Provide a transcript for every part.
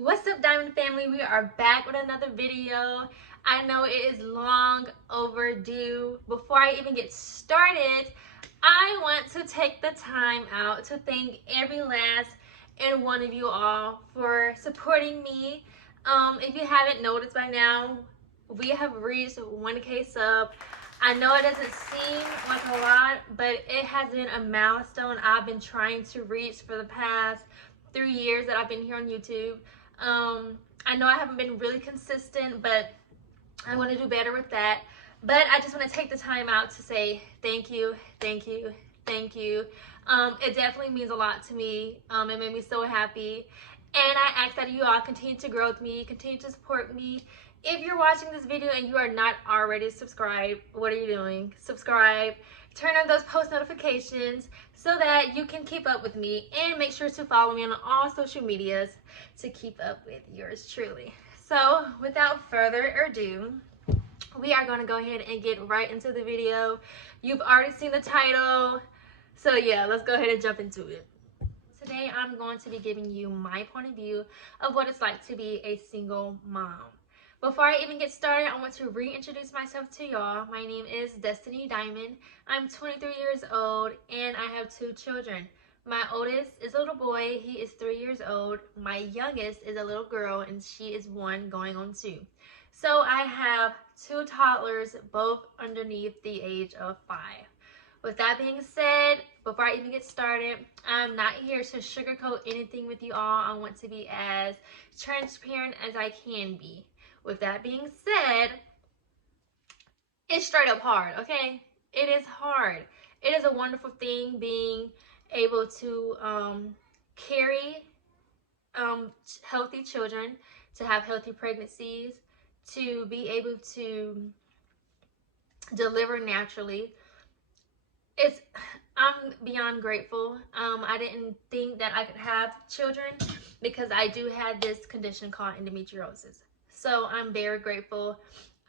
What's up, Diamond family? We are back with another video. I know it is long overdue. Before I even get started, I want to take the time out to thank every last and one of you all for supporting me. If you haven't noticed by now, we have reached 1K sub. I know it doesn't seem like a lot, but it has been a milestone I've been trying to reach for the past 3 years that I've been here on YouTube. I know I haven't been really consistent, but I want to do better with that. But I just want to take the time out to say thank you, thank you, thank you. It definitely means a lot to me. It made me so happy. And I ask that you all continue to grow with me, continue to support me. If you're watching this video and you are not already subscribed, what are you doing? Subscribe, turn on those post notifications so that you can keep up with me, and make sure to follow me on all social medias to keep up with yours truly. So without further ado, we are going to go ahead and get right into the video. You've already seen the title, so yeah, let's go ahead and jump into it. Today I'm going to be giving you my point of view of what it's like to be a single mom. Before I even get started, I want to reintroduce myself to y'all. My name is Destiny Diamond. I'm 23 years old and I have 2 children. My oldest is a little boy, he is 3 years old. My youngest is a little girl and she is 1 going on 2. So I have 2 toddlers, both underneath the age of 5. With that being said, before I even get started, I'm not here to sugarcoat anything with you all. I want to be as transparent as I can be. With that being said, it's straight up hard, okay? It is hard. It is a wonderful thing being able to carry healthy children, to have healthy pregnancies, to be able to deliver naturally. I'm beyond grateful. I didn't think that I could have children because I do have this condition called endometriosis. So I'm very grateful.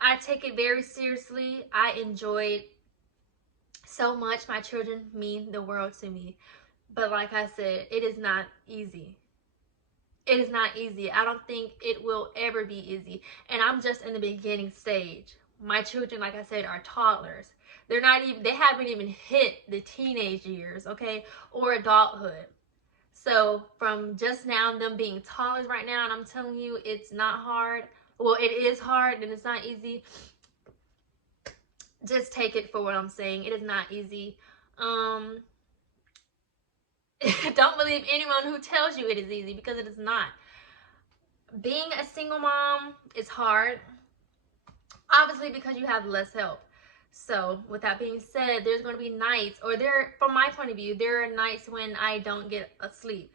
I take it very seriously. I enjoy it so much. My children mean the world to me. But like I said, it is not easy. It is not easy. I don't think it will ever be easy. And I'm just in the beginning stage. My children, like I said, are toddlers. They haven't even hit the teenage years, okay, or adulthood. So from just now, them being toddlers right now, and I'm telling you, it's not hard. Well, it is hard and it's not easy. Just take it for what I'm saying. It is not easy. Don't believe anyone who tells you it is easy, because it is not. Being a single mom is hard, obviously, because you have less help. So with that being said, there's going to be nights, or from my point of view, there are nights when I don't get a sleep.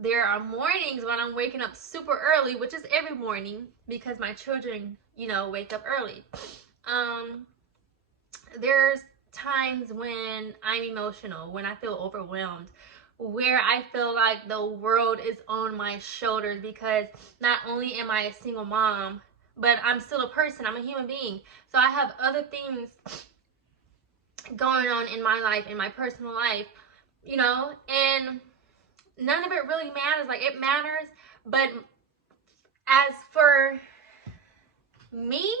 There are mornings when I'm waking up super early, which is every morning because my children, wake up early. There's times when I'm emotional, when I feel overwhelmed, where I feel like the world is on my shoulders, because not only am I a single mom, but I'm still a person. I'm a human being. So I have other things going on in my life, in my personal life, and none of it really matters. Like, it matters, but as for me,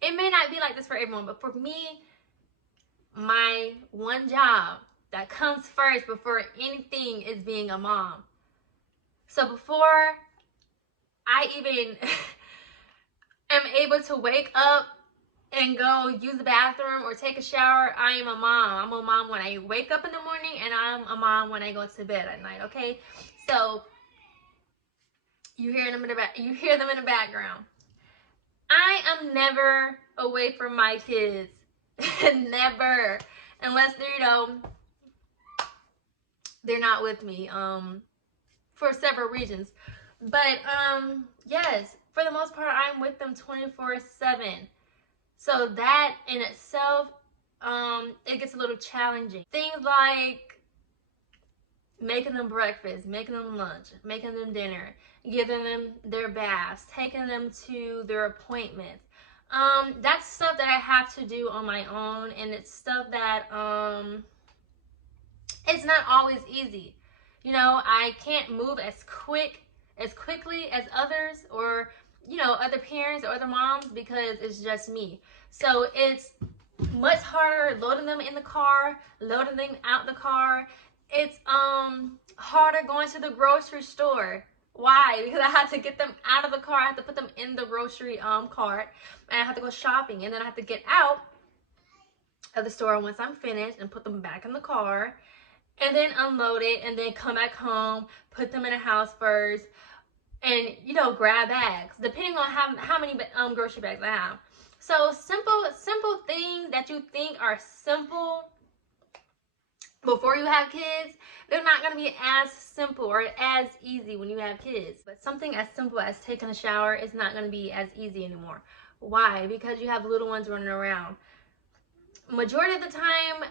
it may not be like this for everyone, but for me, my one job that comes first before anything is being a mom. So before I even am able to wake up and go use the bathroom or take a shower, I am a mom. I'm a mom when I wake up in the morning, and I'm a mom when I go to bed at night, okay? So you hear them in the background. I am never away from my kids. Never. Unless they're not with me for several reasons. But yes, for the most part, I'm with them 24/7. So that in itself, it gets a little challenging. Things like making them breakfast, making them lunch, making them dinner, giving them their baths, taking them to their appointments. That's stuff that I have to do on my own, and it's stuff that it's not always easy. I can't move as quick as quickly as others, or other parents or other moms, because it's just me. So it's much harder loading them in the car, loading them out the car. It's harder going to the grocery store. Why? Because I had to get them out of the car. I have to put them in the grocery cart, and I have to go shopping, and then I have to get out of the store once I'm finished and put them back in the car, and then unload it, and then come back home, put them in the house first, and grab bags depending on how many grocery bags I have. So simple things that you think are simple before you have kids, they're not going to be as simple or as easy when you have kids. But something as simple as taking a shower is not going to be as easy anymore. Why? Because you have little ones running around. Majority of the time,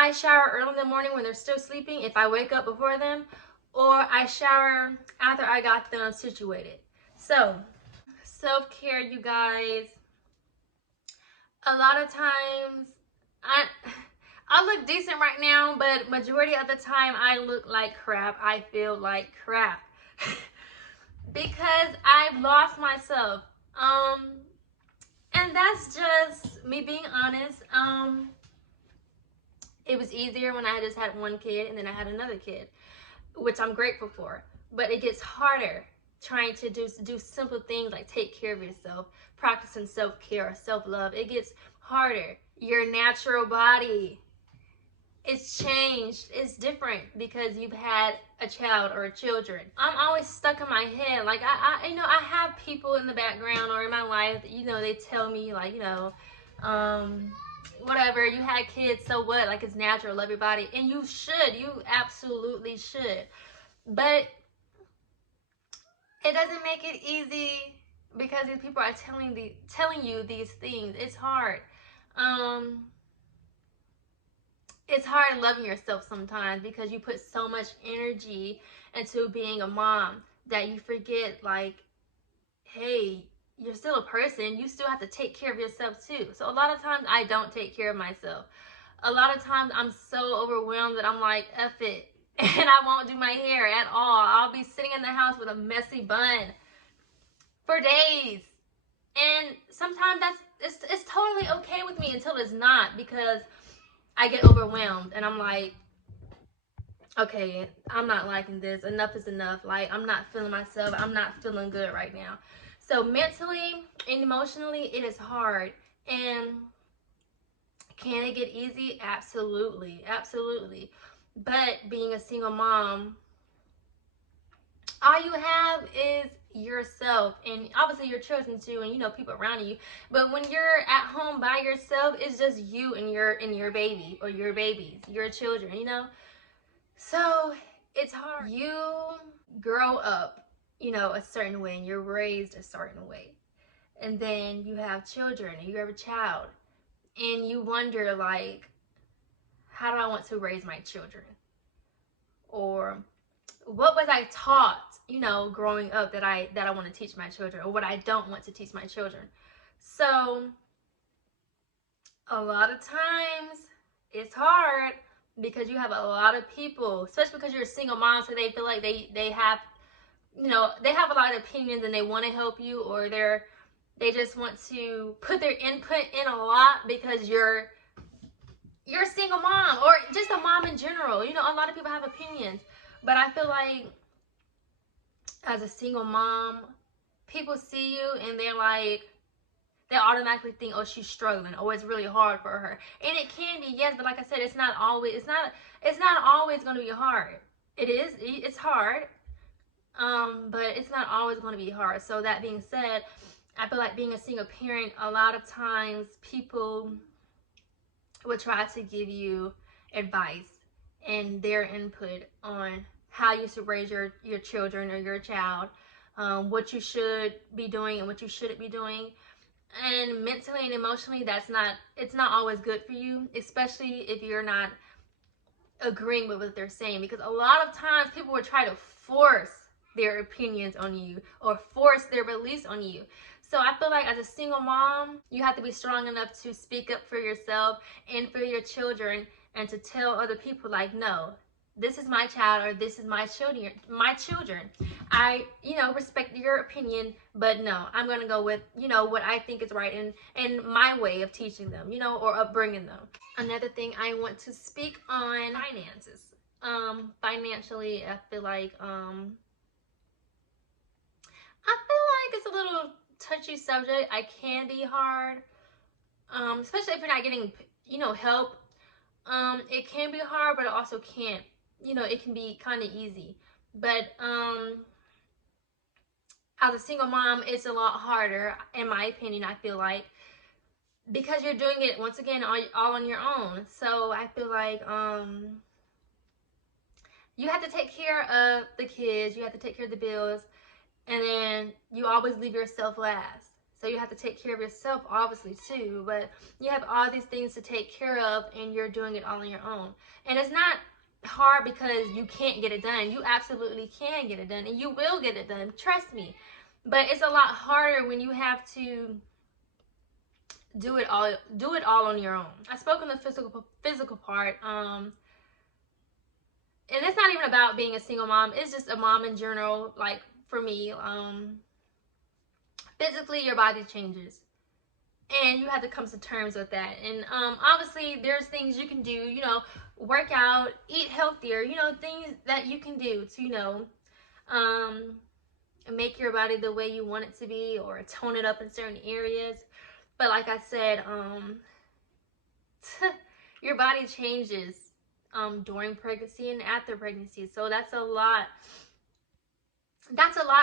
I shower early in the morning when they're still sleeping, if I wake up before them, or I shower after I got them situated. So, self-care, you guys. A lot of times, I look decent right now, but majority of the time I look like crap. I feel like crap because I've lost myself. And that's just me being honest. It was easier when I just had one kid and then I had another kid, which I'm grateful for. But it gets harder trying to do simple things like take care of yourself, practicing self-care or self-love. It gets harder. Your natural body, it's changed. It's different because you've had a child or children. I'm always stuck in my head. Like I have people in the background or in my life that, they tell me like, whatever, you had kids, so what? Like, it's natural, love your body. And you should. You absolutely should. But it doesn't make it easy because these people are telling you these things. It's hard. It's hard loving yourself sometimes because you put so much energy into being a mom that you forget, like, hey, you're still a person. You still have to take care of yourself too. So a lot of times I don't take care of myself. A lot of times I'm so overwhelmed that I'm like, F it. And I won't do my hair at all. I'll be sitting in the house with a messy bun for days. And sometimes it's totally okay with me until it's not, because I get overwhelmed and I'm like, okay, I'm not liking this. Enough is enough. Like, I'm not feeling myself. I'm not feeling good right now. So mentally and emotionally, it is hard. And can it get easy? Absolutely. Absolutely. But being a single mom, all you have is yourself, and obviously your children too, and people around you. But when you're at home by yourself, it's just you and your baby or your babies, your children, So it's hard. You grow up, a certain way, and you're raised a certain way. And then you have children, and you have a child, and you wonder, like, how do I want to raise my children? Or what was I taught, growing up that I want to teach my children, or what I don't want to teach my children. So a lot of times it's hard because you have a lot of people, especially because you're a single mom, so they feel like they have, they have a lot of opinions and they want to help you, or they just want to put their input in a lot because you're a single mom, or just a mom in general. A lot of people have opinions. But I feel like as a single mom, people see you and they automatically think, oh, she's struggling, oh, it's really hard for her. And it can be, yes, but like I said, it's not always going to be hard. It's hard, but it's not always going to be hard. So that being said, I feel like being a single parent, a lot of times people will try to give you advice and their input on how you should raise your children or your child, what you should be doing and what you shouldn't be doing. And mentally and emotionally, it's not always good for you, especially if you're not agreeing with what they're saying, because a lot of times people will try to force their opinions on you or force their beliefs on you. So I feel like as a single mom, you have to be strong enough to speak up for yourself and for your children, and to tell other people, like, no, this is my child, or this is my children. I, respect your opinion, but no, I'm gonna go with, what I think is right, and my way of teaching them, or upbringing them. Another thing I want to speak on, finances. Financially, I feel like it's a little touchy subject. I can be hard, especially if you're not getting, help. It can be hard, but it also can't. It can be kind of easy. But as a single mom, it's a lot harder, in my opinion. I feel like, because you're doing it once again all on your own. So I feel like you have to take care of the kids. You have to take care of the bills. And then you always leave yourself last. So you have to take care of yourself, obviously, too. But you have all these things to take care of, and you're doing it all on your own. And it's not hard because you can't get it done. You absolutely can get it done, and you will get it done. Trust me. But it's a lot harder when you have to do it all on your own. I spoke on the physical part. And it's not even about being a single mom. It's just a mom in general. Like, for me, physically your body changes, and you have to come to terms with that. And obviously there's things you can do, work out, eat healthier, things that you can do to make your body the way you want it to be, or tone it up in certain areas. But like I said, your body changes during pregnancy and after pregnancy. So that's a lot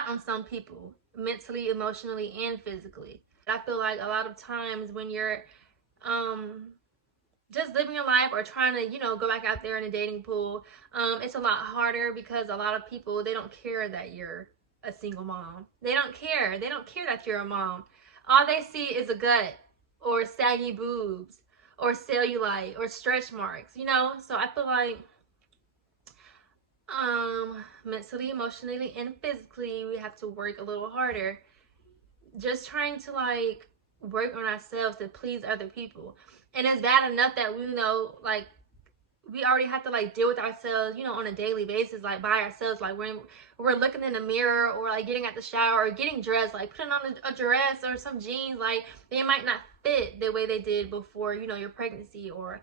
on some people, mentally, emotionally, and physically. I feel like a lot of times when you're just living your life, or trying to, go back out there in a dating pool, it's a lot harder, because a lot of people, they don't care that you're a single mom. They don't care. They don't care that you're a mom. All they see is a gut, or saggy boobs, or cellulite, or stretch marks, So I feel like mentally, emotionally, and physically, we have to work a little harder, just trying to work on ourselves to please other people. And it's bad enough that we we already have to deal with ourselves, on a daily basis, by ourselves, when we're looking in the mirror, or getting out the shower, or getting dressed, putting on a dress or some jeans, they might not fit the way they did before, your pregnancy, or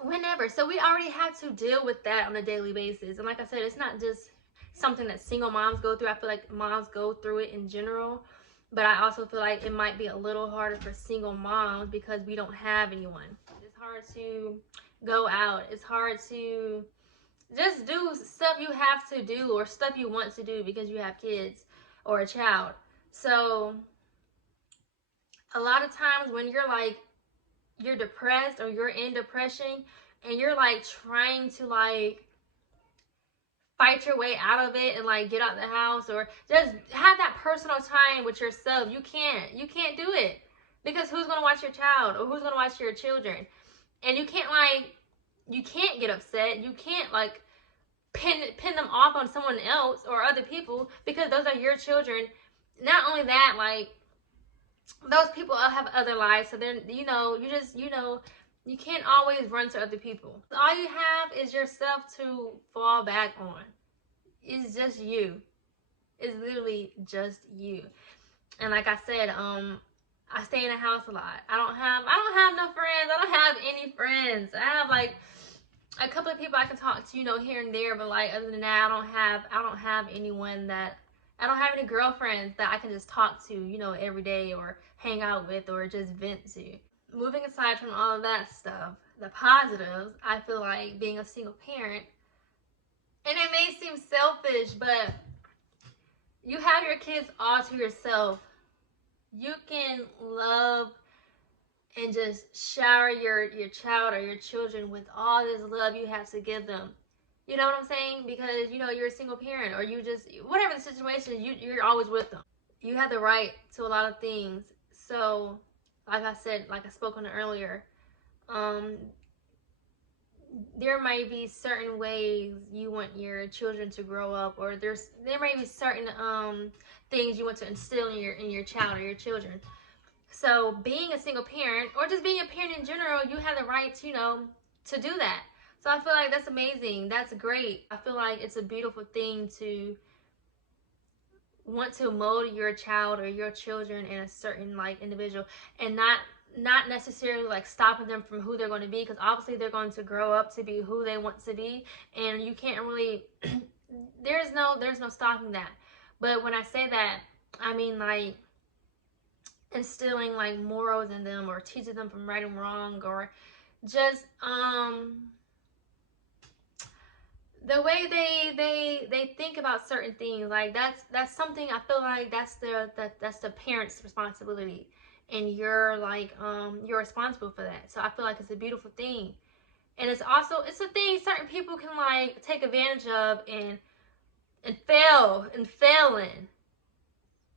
whenever. So we already have to deal with that on a daily basis. And like I said, it's not just something that single moms go through. I feel like moms go through it in general, but I also feel like it might be a little harder for single moms, because we don't have anyone. It's hard to go out. It's hard to just do stuff you have to do, or stuff you want to do, because you have kids or a child. So a lot of times when you're depressed, or you're in depression, and you're trying to fight your way out of it, and get out the house, or just have that personal time with yourself, you can't do it, because who's gonna watch your child, or who's gonna watch your children? And you can't get upset. You can't pin them off on someone else or other people, because those are your children. Not only that, those people have other lives, so then you can't always run to other people. All you have is yourself to fall back on. It's just you. It's literally just you. And like I said, I stay in the house a lot. I don't have no friends. I don't have any friends. I have a couple of people I can talk to, here and there, but other than that, I don't have anyone that I don't have any girlfriends that I can just talk to, every day, or hang out with, or just vent to. Moving aside from all of that stuff, the positives, I feel like being a single parent, and it may seem selfish, but you have your kids all to yourself. You can love and just shower your child or your children with all this love you have to give them. You know what I'm saying? Because, you're a single parent, or you just, whatever the situation is, you're always with them. You have the right to a lot of things. So, like I said, like I spoke on it earlier, there might be certain ways you want your children to grow up, or there may be certain things you want to instill in your child or your children. So being a single parent, or just being a parent in general, you have the right to, to do that. So I feel like that's amazing. That's great. I feel like it's a beautiful thing to want to mold your child or your children in a certain like individual, and not necessarily like stopping them from who they're going to be, because obviously they're going to grow up to be who they want to be, and you can't really there's no stopping that. But when I say that, I mean like instilling like morals in them, or teaching them from right and wrong, or just the way they think about certain things. Like that's something I feel like that's the parents' responsibility, and you're like you're responsible for that. So I feel like it's a beautiful thing, and it's a thing certain people can like take advantage of and fail in.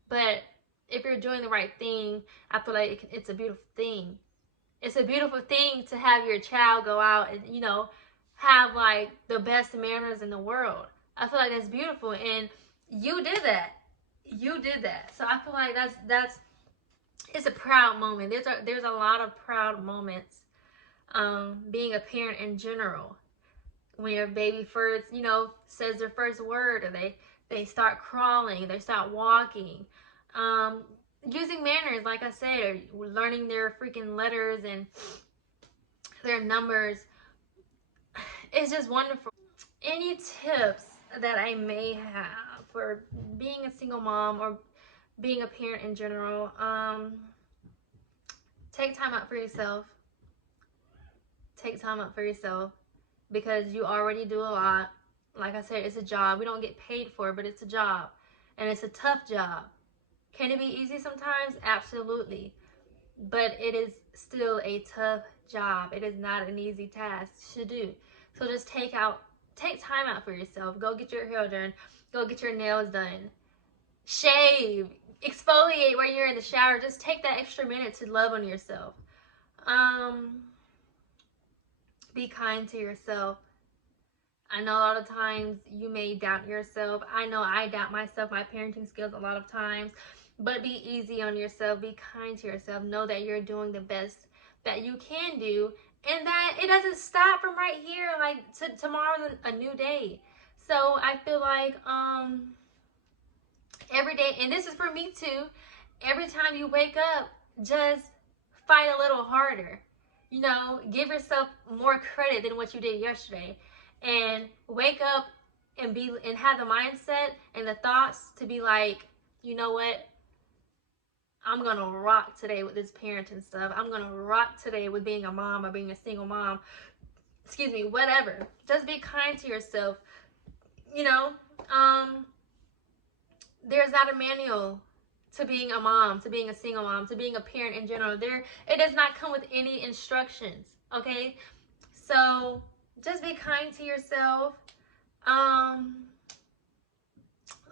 But if you're doing the right thing, I feel like it's a beautiful thing. It's a beautiful thing to have your child go out and, you know, have like the best manners in the world. I feel like that's beautiful, and you did that. You did that. So I feel like that's it's a proud moment. There's a lot of proud moments being a parent in general. When your baby first, you know, says their first word, or they start crawling, they start walking, using manners, like I said, or learning their freaking letters and their numbers. It's just wonderful. Any tips that I may have for being a single mom or being a parent in general? Take time out for yourself. Take time out for yourself, because you already do a lot. Like I said, it's a job. We don't get paid for it, but it's a job, and it's a tough job. Can it be easy sometimes? Absolutely. But it is still a tough job. It is not an easy task to do. So just take time out for yourself. Go get your hair done. Go get your nails done. Shave. Exfoliate while you're in the shower. Just take that extra minute to love on yourself. Be kind to yourself. I know a lot of times you may doubt yourself. I know I doubt myself, my parenting skills a lot of times. But be easy on yourself. Be kind to yourself. Know that you're doing the best that you can do, and that it doesn't stop from right here. Like tomorrow's a new day. So I feel like every day, and this is for me too, every time you wake up, just fight a little harder. You know, give yourself more credit than what you did yesterday, and wake up and have the mindset and the thoughts to be like, you know what, I'm gonna rock today with this parenting stuff. I'm gonna rock today with being a mom or being a single mom. Excuse me, whatever. Just be kind to yourself. You know, there's not a manual to being a mom, to being a single mom, to being a parent in general. It does not come with any instructions. Okay, so just be kind to yourself.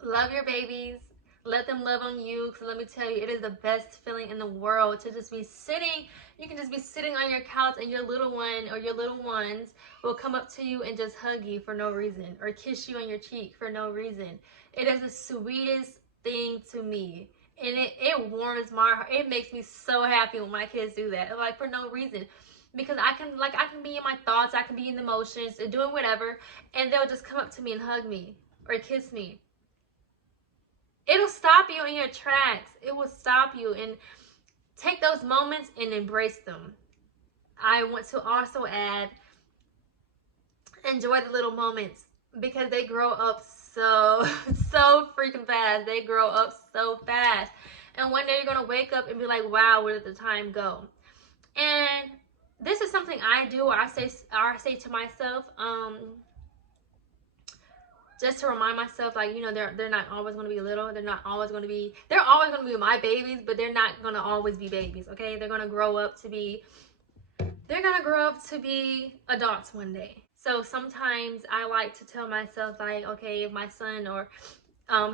Love your babies. Let them love on you, because let me tell you, it is the best feeling in the world to just be sitting. You can just be sitting on your couch, and your little one or your little ones will come up to you and just hug you for no reason, or kiss you on your cheek for no reason. It is the sweetest thing to me, and it warms my heart. It makes me so happy when my kids do that, like for no reason, because I can be in my thoughts, I can be in the emotions and doing whatever, and they'll just come up to me and hug me or kiss me. It'll stop you in your tracks. It will stop you, and take those moments and embrace them. I want to also add, enjoy the little moments, because they grow up so freaking fast. They grow up so fast. And one day you're going to wake up and be like, wow, where did the time go? And this is something I do, or I say to myself, just to remind myself, like, you know, they're not always going to be little. They're always going to be my babies, but they're not going to always be babies, okay? They're going to grow up to be adults one day. So sometimes I like to tell myself, like, okay, if my son or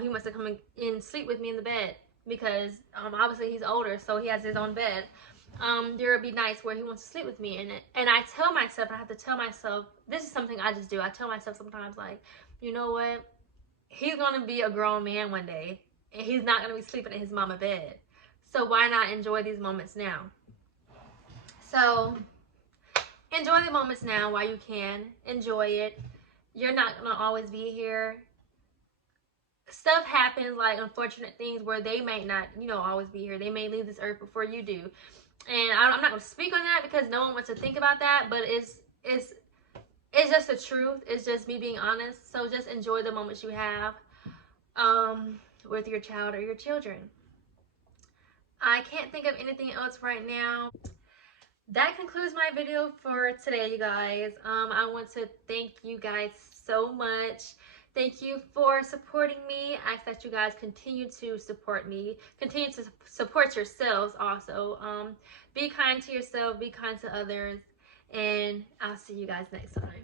he wants to come in and sleep with me in the bed, because obviously he's older, so he has his own bed. There will be nights where he wants to sleep with me, and I tell myself, I have to tell myself, this is something I just do. I tell myself sometimes, like, you know what? He's going to be a grown man one day, and he's not going to be sleeping in his mama bed. So why not enjoy these moments now? So enjoy the moments now while you can. Enjoy it. You're not gonna always be here. Stuff happens, like unfortunate things where they might not, always be here. They may leave this earth before you do. And I'm not gonna speak on that because no one wants to think about that, but it's just the truth. It's just me being honest. So just enjoy the moments you have with your child or your children. I can't think of anything else right now. That concludes my video for today, you guys. I want to thank you guys so much. Thank you for supporting me. I ask that you guys continue to support me. Continue to support yourselves also. Be kind to yourself. Be kind to others. And I'll see you guys next time.